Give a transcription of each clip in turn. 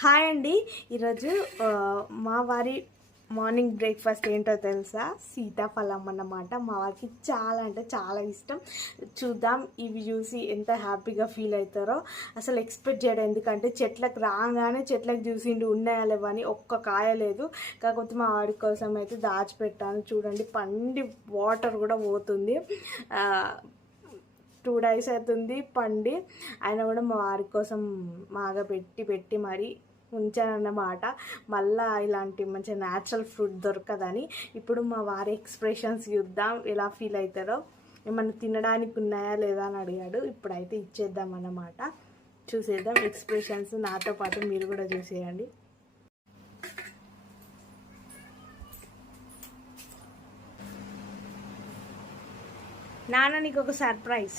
Hi అండి. ఈరోజు మా వారి మార్నింగ్ బ్రేక్ఫాస్ట్ ఏంటో తెలుసా? సీతాఫలం అన్నమాట. మా వారికి చాలా అంటే చాలా ఇష్టం. చూద్దాం ఇవి చూసి ఎంత హ్యాపీగా ఫీల్ అవుతారో. అసలు ఎక్స్పెక్ట్ చేయడం ఎందుకంటే చెట్లకు రాగానే చెట్లకు చూసిండు ఉన్నాయా లేవని ఒక్క కాయ లేదు. కాకపోతే మా వాడి కోసం అయితే దాచిపెట్టాను. చూడండి పండి వాటర్ కూడా పోతుంది. టూ డేస్ అవుతుంది పండి. ఆయన కూడా మా వారి కోసం మాగా పెట్టి పెట్టి మరి ఉంచానన్నమాట మళ్ళా ఇలాంటి మంచి న్యాచురల్ ఫ్రూట్ దొరకదని. ఇప్పుడు మా వారి ఎక్స్ప్రెషన్స్ చూద్దాం ఎలా ఫీల్ అవుతారో. ఏమన్నా తినడానికి ఉన్నాయా లేదా అని అడిగాడు. ఇప్పుడైతే ఇచ్చేద్దాం అన్నమాట. చూసేద్దాం ఎక్స్ప్రెషన్స్ నాతో పాటు మీరు కూడా చూసేయండి. నాన్న నీకు ఒక సర్ప్రైజ్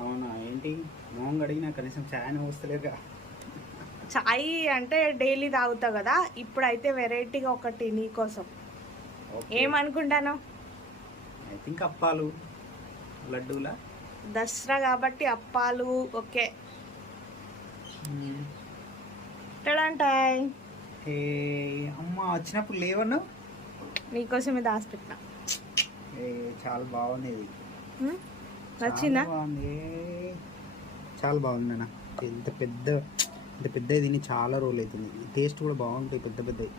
అవునా? ఏంటి? మొహం అడిగినా కనీసం ఛాయ్ వస్తలేదుగా చాయ్ అంటే డైలీ తాగుతావు కదా? ఇప్పుడైతే వెరైటీగా ఒకటి నీకోసం ఏమనుకుంటాను? ఐ థింక్ అప్పాలు లడ్డూలా? దసరా కాబట్టి అప్పాలు ఓకే. ఏ అమ్మ వచ్చినప్పుడు లేవన్నా నీకోసమే దాచిపెట్టినా. ఏ చాలా బాగుంది? నచ్చిందా? చాలా బాగుంది. ఏ, చాలా బాగుంది అన్న ఎంత పెద్ద ఇంత పెద్ద దీన్ని చాలా రోజులు అవుతుంది టేస్ట్ కూడా బాగుంటాయి పెద్ద పెద్దవి.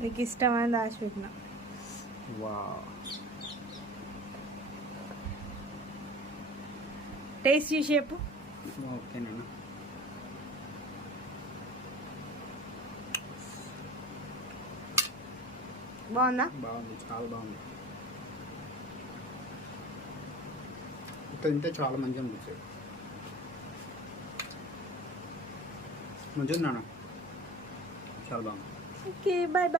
నీకు ఇష్టమైన దాచిపెట్టినా వా టేస్ట్ చేసేపు ఓకేనా బాగుందా? బాగుంది చాలా బాగుంది. తింటే చాలా మంచిగా అనిపించాడు మంచిగా ఉన్నాను చాలా బాగుంది. Okay bye